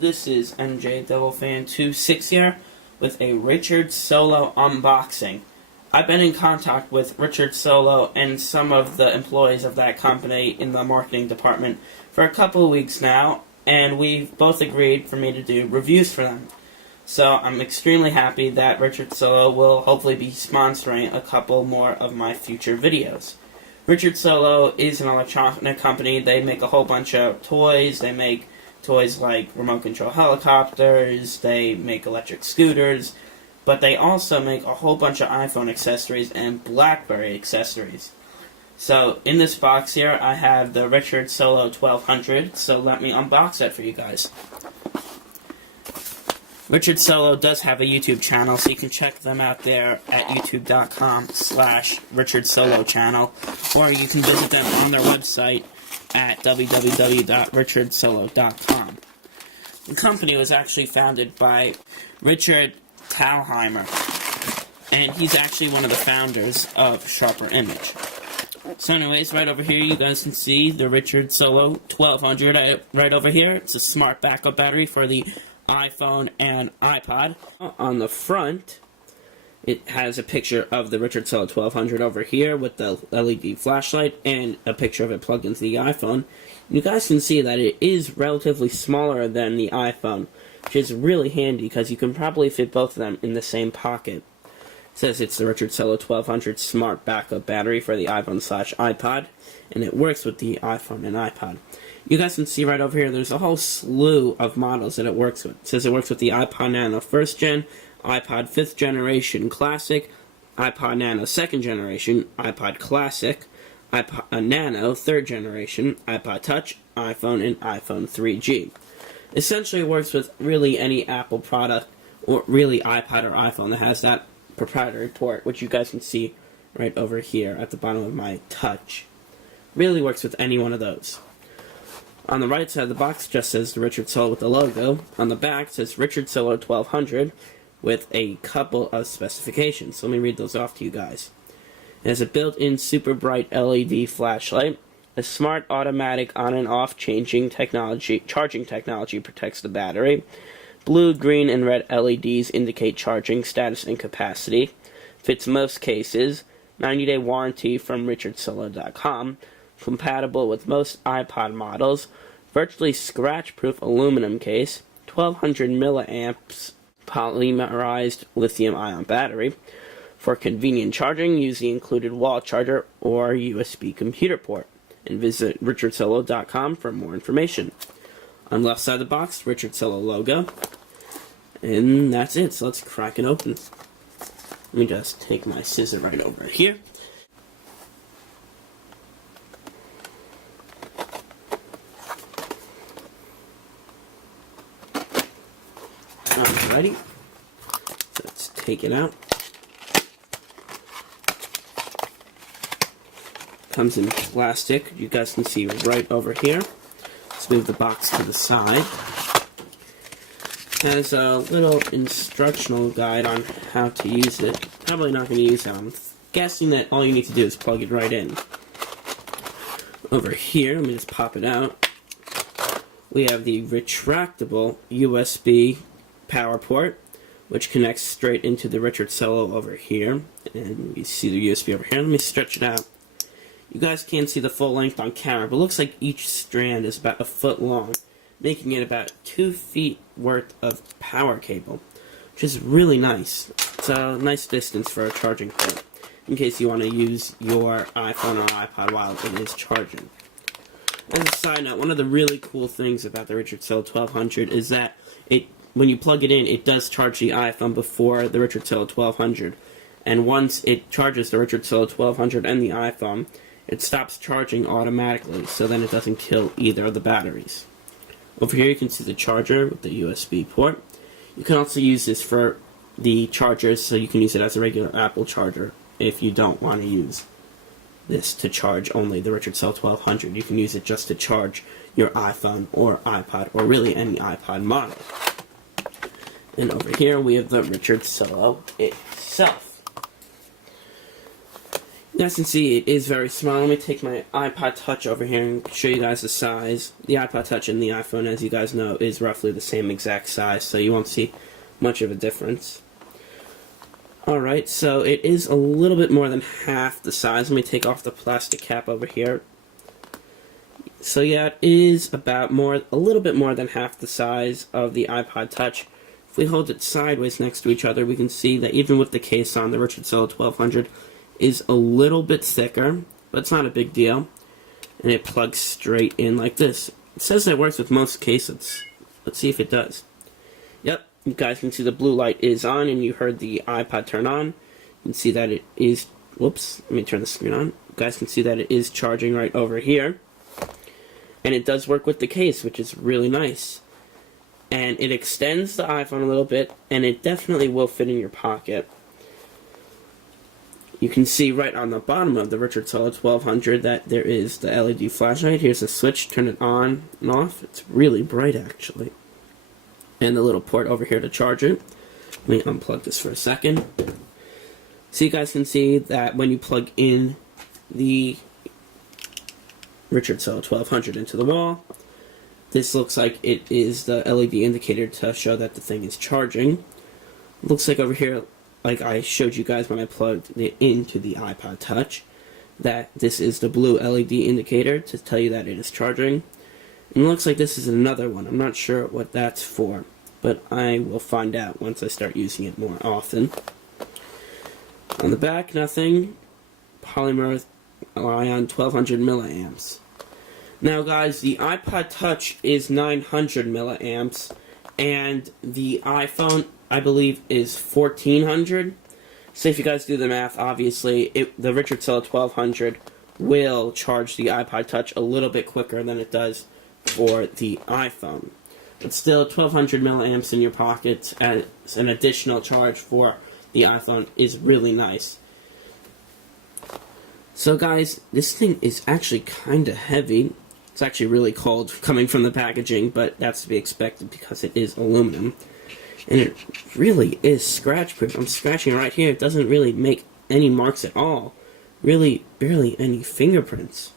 This is NJ DevilFan26 here with a Richard Solo unboxing. I've been in contact with Richard Solo and some of the employees of that company in the marketing department for a couple of weeks now, and we've both agreed for me to do reviews for them. So I'm extremely happy that Richard Solo will hopefully be sponsoring a couple more of my future videos. Richard Solo is an electronic company. They make a whole bunch of toys. They make toys like remote control helicopters, they make electric scooters, but they also make a whole bunch of iPhone accessories and BlackBerry accessories. So in this box here I have the Richard Solo 1200, so let me unbox it for you guys. Richard Solo does have a YouTube channel, so you can check them out there at youtube.com/Richard Solo channel, or you can visit them on their website at www.richardsolo.com. The company was actually founded by Richard Thalheimer, and he's actually one of the founders of Sharper Image. So anyways, right over here you guys can see the Richard Solo 1200 right over here. It's a smart backup battery for the iPhone and iPod. On the front, it has a picture of the Richard Solo 1200 over here with the LED flashlight and a picture of it plugged into the iPhone. You guys can see that it is relatively smaller than the iPhone, which is really handy because you can probably fit both of them in the same pocket. It says it's the Richard Solo 1200 smart backup battery for the iPhone/iPod, and it works with the iPhone and iPod. You guys can see right over here, there's a whole slew of models that it works with. It says it works with the iPod Nano 1st Gen, iPod 5th Generation Classic, iPod Nano 2nd Generation, iPod Classic, iPod Nano 3rd Generation, iPod Touch, iPhone, and iPhone 3G. Essentially, it works with really any Apple product, or really iPod or iPhone that has that proprietary port, which you guys can see right over here at the bottom of my Touch. Really works with any one of those. On the right side of the box just says the Richard Solo with the logo. On the back it says Richard Solo 1200 with a couple of specifications. So let me read those off to you guys. It has a built-in super bright LED flashlight. A smart automatic on and off charging technology protects the battery. Blue, green, and red LEDs indicate charging status and capacity. Fits most cases. 90-day warranty from richardsolo.com. Compatible with most iPod models, virtually scratch-proof aluminum case, 1200 milliamps polymerized lithium-ion battery. For convenient charging, use the included wall charger or USB computer port, and visit richardsolo.com for more information. On the left side of the box, Richard Solo logo, and that's it. So let's crack it open. Let me just take my scissor right over here. Alrighty, so let's take it out. Comes in plastic, you guys can see right over here. Let's move the box to the side. Has a little instructional guide on how to use it. Probably not going to use it. I'm guessing that all you need to do is plug it right in. Over here, let me just pop it out. We have the retractable USB power port, which connects straight into the Richard Solo over here, and we see the USB over here. Let me stretch it out. You guys can't see the full length on camera, but it looks like each strand is about a foot long, making it about 2 feet worth of power cable, which is really nice. It's a nice distance for a charging port, in case you want to use your iPhone or iPod while it is charging. As a side note, one of the really cool things about the Richard Solo 1200 is that when you plug it in, it does charge the iPhone before the Richard Solo 1200. And once it charges the Richard Solo 1200 and the iPhone, it stops charging automatically, so then it doesn't kill either of the batteries. Over here you can see the charger with the USB port. You can also use this for the chargers, so you can use it as a regular Apple charger if you don't want to use this to charge only the Richard Solo 1200. You can use it just to charge your iPhone or iPod, or really any iPod model. And over here we have the Richard Solo itself. You You guys can see it is very small. Let me take my iPod Touch over here and show you guys the size. The iPod Touch and the iPhone, as you guys know, is roughly the same exact size, so you won't see much of a difference. Alright, so it is a little bit more than half the size. Let me take off the plastic cap over here. So yeah, it is about a little bit more than half the size of the iPod Touch. If we hold it sideways next to each other, we can see that even with the case on, the Richard Solo 1200 is a little bit thicker, but it's not a big deal. And it plugs straight in like this. It says that it works with most cases. Let's see if it does. Yep, you guys can see the blue light is on, and you heard the iPod turn on. You can see that it is, whoops, let me turn the screen on. You guys can see that it is charging right over here. And it does work with the case, which is really nice. And it extends the iPhone a little bit, and it definitely will fit in your pocket. You can see right on the bottom of the Richard Solo 1200 that there is the LED flashlight. Here's a switch, turn it on and off. It's really bright, actually. And the little port over here to charge it. Let me unplug this for a second. So you guys can see that when you plug in the Richard Solo 1200 into the wall, this looks like it is the LED indicator to show that the thing is charging. Looks like over here, like I showed you guys when I plugged it into the iPod Touch, that this is the blue LED indicator to tell you that it is charging. And it looks like this is another one. I'm not sure what that's for, but I will find out once I start using it more often. On the back, nothing. Polymer ion 1200 milliamps. Now guys, the iPod Touch is 900 milliamps, and the iPhone, I believe, is 1400. So if you guys do the math, obviously, the Richard Solo 1200 will charge the iPod Touch a little bit quicker than it does for the iPhone. But still, 1200 milliamps in your pocket as an additional charge for the iPhone is really nice. So guys, this thing is actually kind of heavy. It's actually really cold coming from the packaging, but that's to be expected because it is aluminum. And it really is scratch proof. I'm scratching right here. It doesn't really make any marks at all. Really, barely any fingerprints.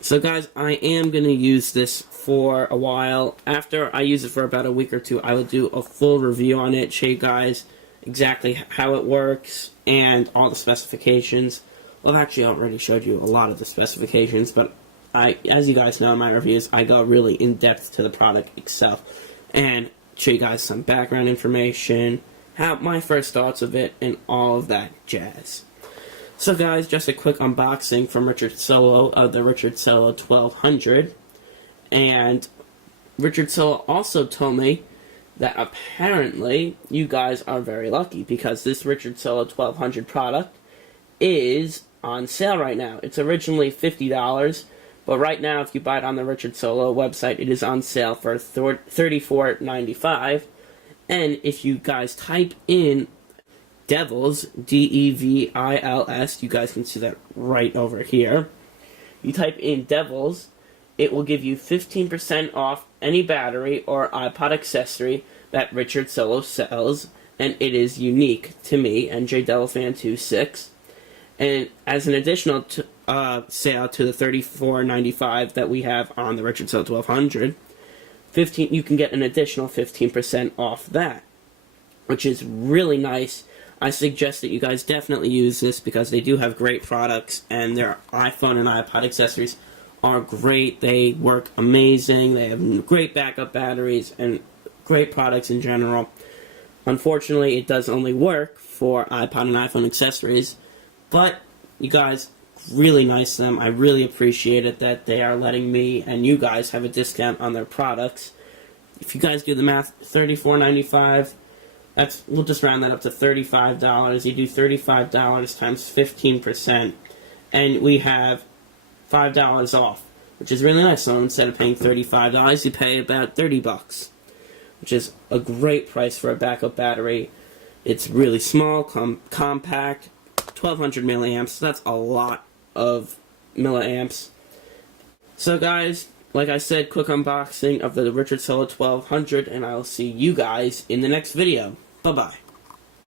So guys, I am going to use this for a while. After I use it for about a week or two, I will do a full review on it, show you guys exactly how it works and all the specifications. Well, actually, I already showed you a lot of the specifications, but as you guys know in my reviews, I go really in-depth to the product itself and show you guys some background information, my first thoughts of it, and all of that jazz. So guys, just a quick unboxing from Richard Solo of the Richard Solo 1200. And Richard Solo also told me that apparently you guys are very lucky because this Richard Solo 1200 product is on sale right now. It's originally $50, but right now if you buy it on the Richard Solo website, it is on sale for $34.95. And if you guys type in Devils, D-E-V-I-L-S, you guys can see that right over here. You type in Devils, it will give you 15% off any battery or iPod accessory that Richard Solo sells, and it is unique to me, NJDevilFan26. And as an additional sale to the $34.95 that we have on the Richard Solo 1200, you can get an additional 15% off that, which is really nice. I suggest that you guys definitely use this because they do have great products, and their iPhone and iPod accessories are great. They work amazing. They have great backup batteries and great products in general. Unfortunately, it does only work for iPod and iPhone accessories, but you guys, really nice of them. I really appreciate it that they are letting me and you guys have a discount on their products. If you guys do the math, $34.95. We'll just round that up to $35. You do $35 times 15%, and we have $5 off, which is really nice. So instead of paying $35, you pay about $30, which is a great price for a backup battery. It's really small, compact, 1200 milliamps. So that's a lot of milliamps. So guys, like I said, quick unboxing of the Richard Solo 1200, and I'll see you guys in the next video. Bye-bye.